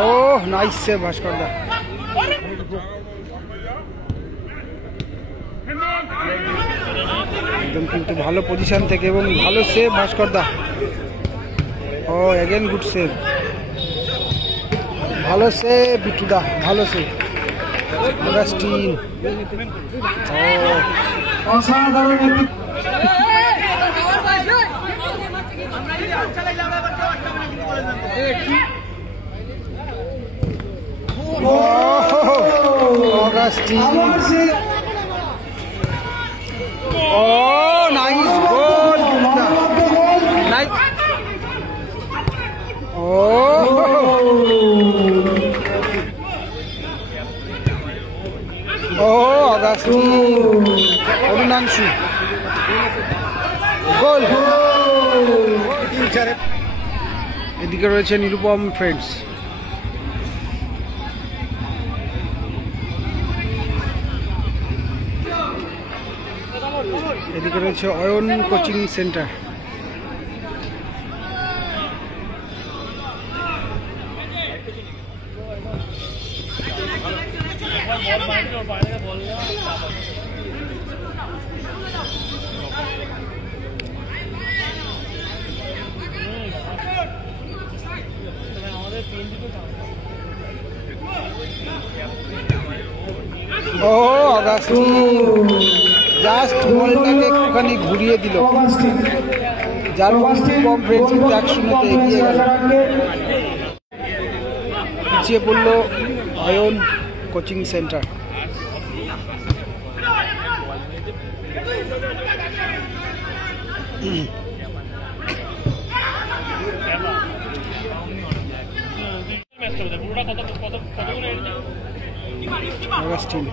Oh, nice save, Bhaskar da. একদম কিন্তু ভালো পজিশন থেকে এবং ভালো save Bhaskar da. Oh again good save, ভালো সেভ বিট্টু দা, ভালো সেভ। অগাস্টিন অসাধারণ Augustine. Oh, nice goal. Nice. Oh. Oh, Augustine. Orunansu. Goal. এদিকে রয়েছে নিরুপম ফ্রেন্ডস। এদিকে রয়েছে অয়ন কোচিং সেন্টার। ও অগাস্টিন জাস্ট বলটাকে একটুখানি ঘুরিয়ে দিল, যার নিরুপম ফ্রেন্ডস 1-0 এগিয়ে গেল। পিছিয়ে পড়ল অয়ন কোচিং সেন্টার। অগাস্টিন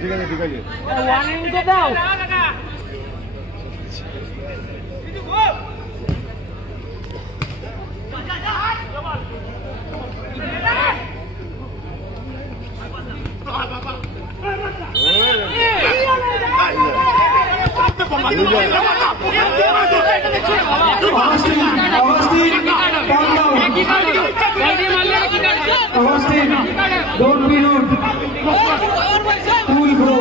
ঠিক আছে ঠিক আছে Don't be rude. Cool bro.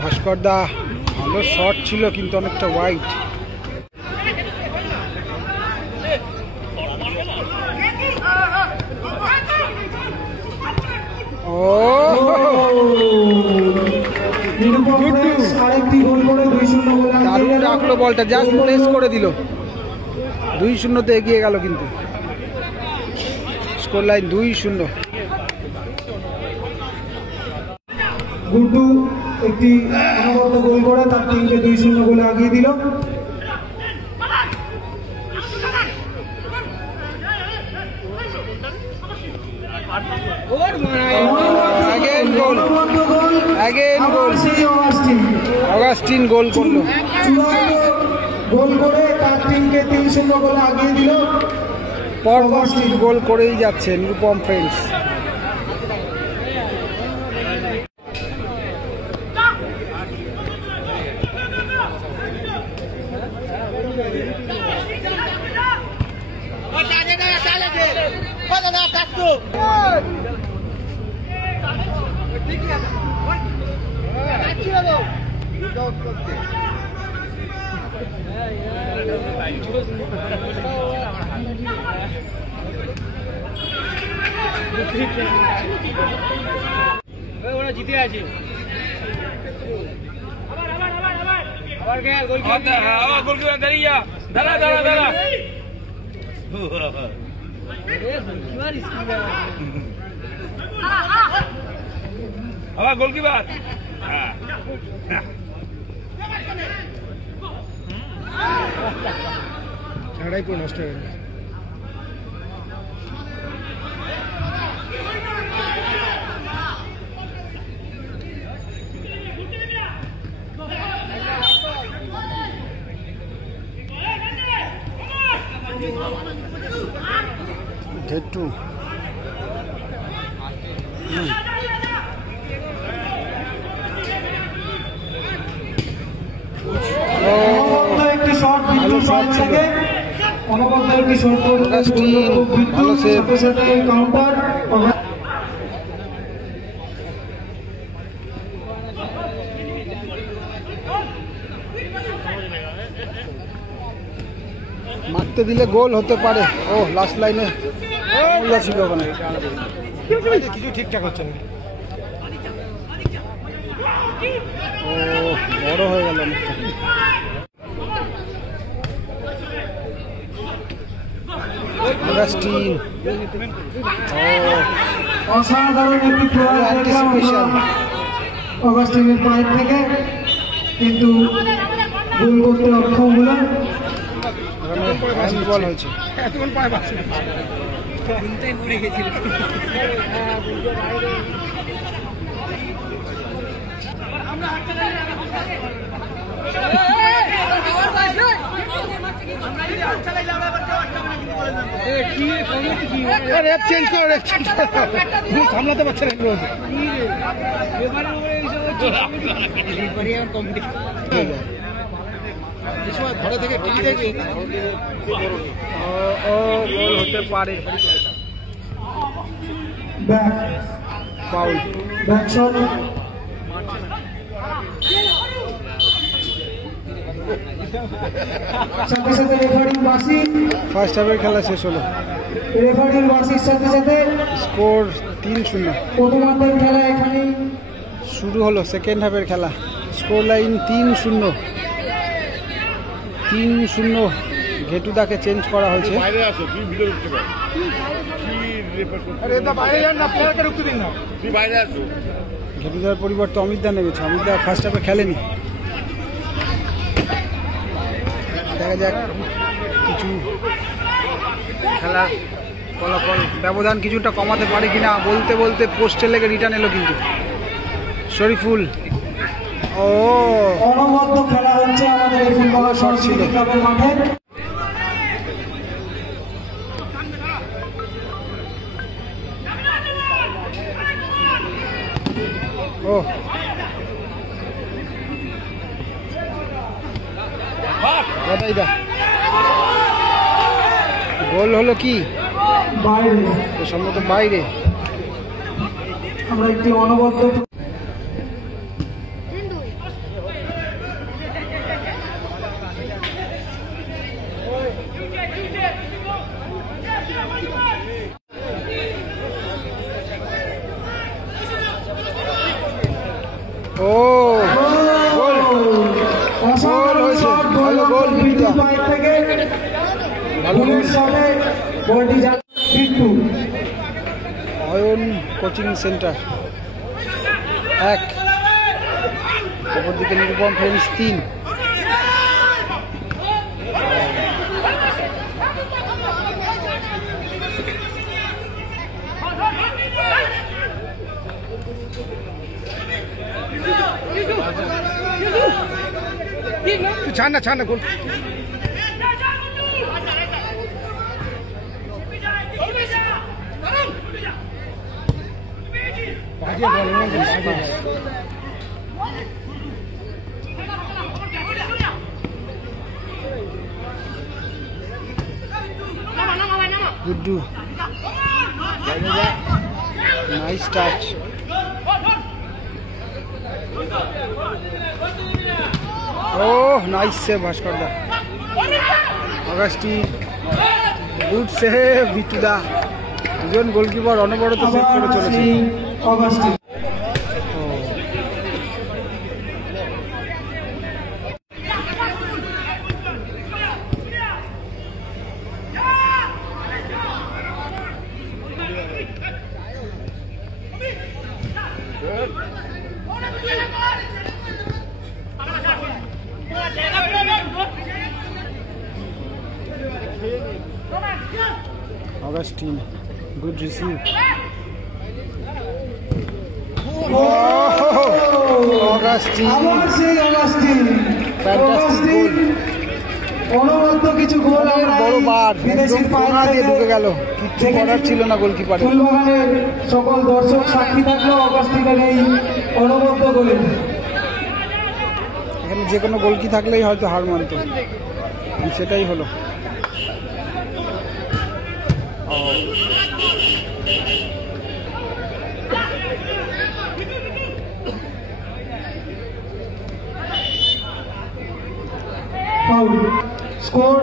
ভাস্কর দা ভালো শট ছিল কিন্তু অনেকটা ওয়াইড। দারুণ রাখলো বলটা, জাস্ট প্লেস করে দিল। 2-0 এগিয়ে গেল কিন্তু স্কোর লাইন 2-0। গুড্ডু একটি অনবদ্য গোল করে তার টিমকে 2-0 গোলে আগিয়ে দিল। অগাস্টিন গোল করলো, গোল করে তার টিমকে 3-0 গোলে আগিয়ে দিল। পরপর গোল করেই যাচ্ছে নিরুপম ফ্রেন্ডস। জিতে আছে আবার গোলকিপার দাঁড়িয়ে যা দাঁড়া দাঁড়া দাঁড়া আবার গোলকিপার ছাড়াই পুরো নষ্ট হয়ে গেল। ঘেটু একটি শট ভালো শট ছিল। অনবদ্য একটি শট ভালো সেভ। সাথে সাথে কাউন্টার মারতে দিলে গোল হতে পারে। ও লাস্ট লাইনে ছিল ওখানে, কিছু ঠিকঠাক হচ্ছে না। ও বড় হয়ে গেল অনেকটা। অগাস্টিন, অসাধারণ একটি প্রয়াস দেখলাম অগাস্টিনের পায়ের থেকে, কিন্তু গোল করতে অক্ষম হলেন। হ্যান্ডবল হয়েছে। সামলাতে পারছে না ঘরে থেকে টিভি দেখে গোল হতে পারে। ফাউল, ব্যাক শট, সাথে সাথে রেফারিং বাসি। ফার্স্ট হাফের খেলা শেষ হলো, রেফারিং বাসির সাথে সাথে স্কোর 3-0। প্রথমার্ধের খেলা এখানেই শুরু হলো সেকেন্ড হাফের খেলা। Score line 3-0। 3-0। ঘেটুদাকে চেঞ্জ করা হয়েছে। ঘেটুদার পরিবর্তে অমিতদা নেমেছে। অমিতদা ফার্স্ট হাফে খেলেনি। দেখা যাক কিছু খেলার ফলাফল, ব্যবধান কিছুটা কমাতে পারে কিনা। বলতে বলতে পোস্টে লেগে রিটার্ন এলো কিন্তু শরীফুল। ও অনবদ্য খেলা হচ্ছে আমাদের এই ফুটবল শট ছিল। ক্লাবের মাঠে। ও গদাইদা, গোল হলো কি বাইরে, সম্ভবত বাইরে। আমরা একটি অনবদ্য ও গোল, অসাধারণ শট, গোল গোল বিট্টু পায়ের থেকে। গোলের শটে বলটি যাচ্ছে বিট্টু। অয়ন কোচিং সেন্টার 1, অপরদিকে নিরুপম ফ্রেন্ডস 3। ছাড় না ছাড় না, goal. Guddu, nice touch. Oh nice save ভাস্করদা। অগাস্টিন, গুড সেভ বিট্টুদা। দুজন গোলকিপার অনবরত সেভ করে চলেছে। Augustine oh Augustine, good receive. অনবদ্য কিছু গোল বড় বার দিয়ে ঢুকে গেল, কিচ্ছু করার ছিল না গোলকিপার। ফুলবাগানের সকল দর্শক সাক্ষী থাকলো অগাস্টিনের এই অনবদ্য গোলে। এখানে যে কোনো গোলকি থাকলেই হয়তো হার মানত, সেটাই হলো। Score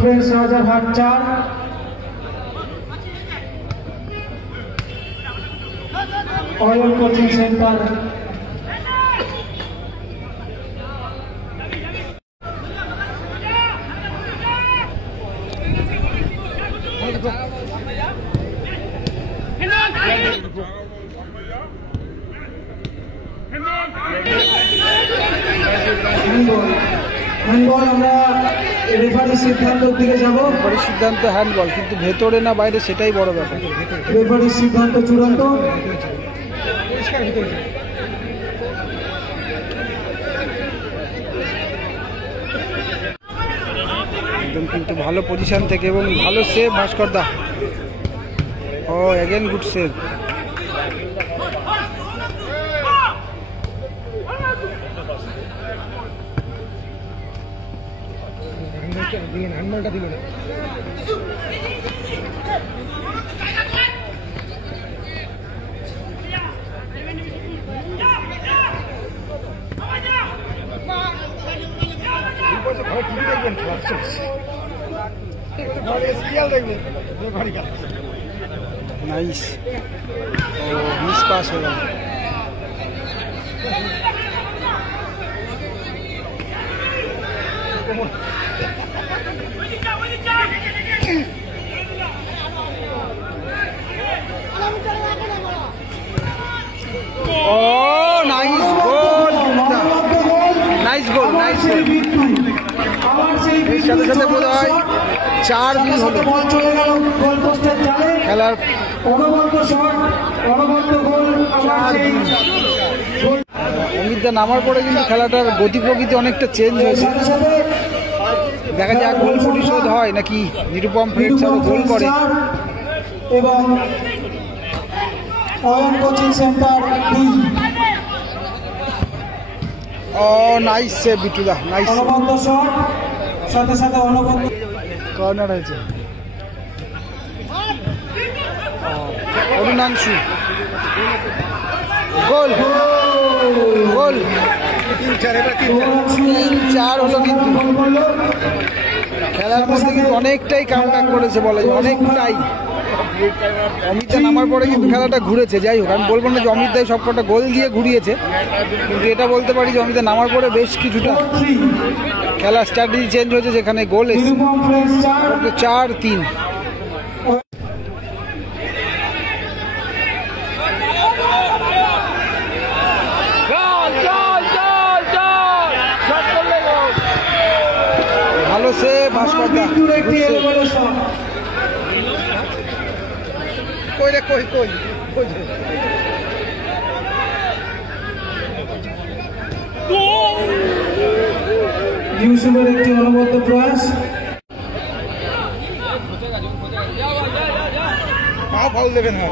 friends Rajarhat 4, oil coaching centre handball. আমরা রেফারির সিদ্ধান্তের দিকে যাব। রেফারির সিদ্ধান্ত হ্যান্ডবল, কিন্তু ভেতরে না বাইরে সেটাই বড় ব্যাপার। রেফারির সিদ্ধান্ত চূড়ান্ত। একদম কিন্তু ভালো পজিশন থেকে এবং ভালো save Bhaskar da. Oh again good save. Nice, oh miss pass হয়ে গেল। Oh nice goal, nice goal, nice goal. এর সাথে সাথে বোধ হয় 4-2 হলো খেলার। অমিতদা নামার পরে কিন্তু খেলাটার গতি প্রকৃতি অনেকটা চেঞ্জ হয়েছে। দেখা যাক গোল পরিশোধ হয় নাকি নিরুপম ফ্রেন্ডস আরো গোল করে। এবং অয়ন কোচিং সেন্টার 2। ও নাইস সেভ বিটুদা, নাইস। অনবদ্য শট, সাথে সাথে অনবদ্য কর্নার হয়েছে। অরুণাংশু গোল, গোল। 3-4 হলো কিন্তু খেলার মধ্যে কিন্তু অনেকটাই কামব্যাক করেছে বলা যায়, অনেকটাই। অমিতদা নামার পরে কিন্তু খেলাটা ঘুরেছে। যাই হোক, আমি বলবো না যে অমিতদাই সবকটা গোল দিয়ে ঘুরিয়েছে, কিন্তু এটা বলতে পারি যে অমিতদা নামার পরে বেশ কিছুটা খেলার স্ট্র্যাটেজি চেঞ্জ হয়েছে, যেখানে গোল এসেছে 4-3। ভালো সে ভাস্কর দা, কই রে কই কই কই ইউসুফের একটি অনবদ্য প্রয়াস। ফাউল দেবেন না।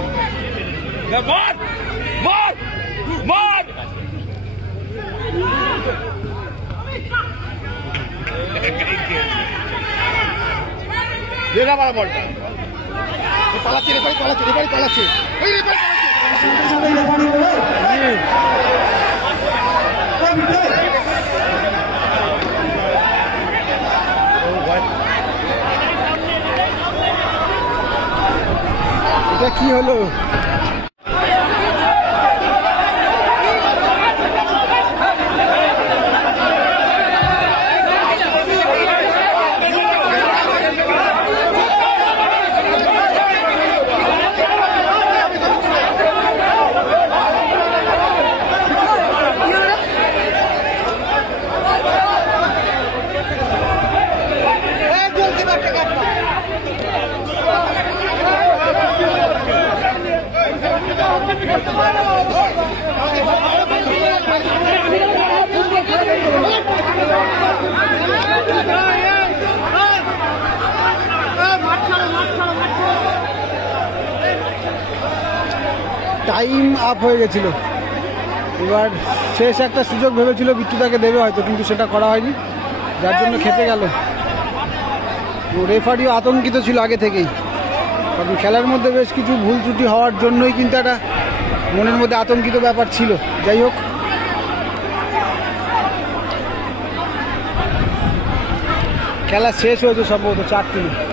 মার মার মার। দেখা পারা বলটা পালাচ্ছে, রেফারি পালাচ্ছে, রেফারি পালাচ্ছে, ওই রেফারি এটা কি হলো? টাইম আপ হয়ে গেছিল। এবার শেষ একটা সুযোগ ভেবেছিল বিট্টুদাকে দেবে হয়তো, কিন্তু সেটা করা হয়নি, যার জন্য খেতে গেল। রেফারিও আতঙ্কিত ছিল আগে থেকেই, কারণ খেলার মধ্যে বেশ কিছু ভুল ত্রুটি হওয়ার জন্যই কিন্তু একটা মনের মধ্যে আতঙ্কিত ব্যাপার ছিল। যাই হোক, খেলা শেষ হয়েছে সম্ভবত 4-3।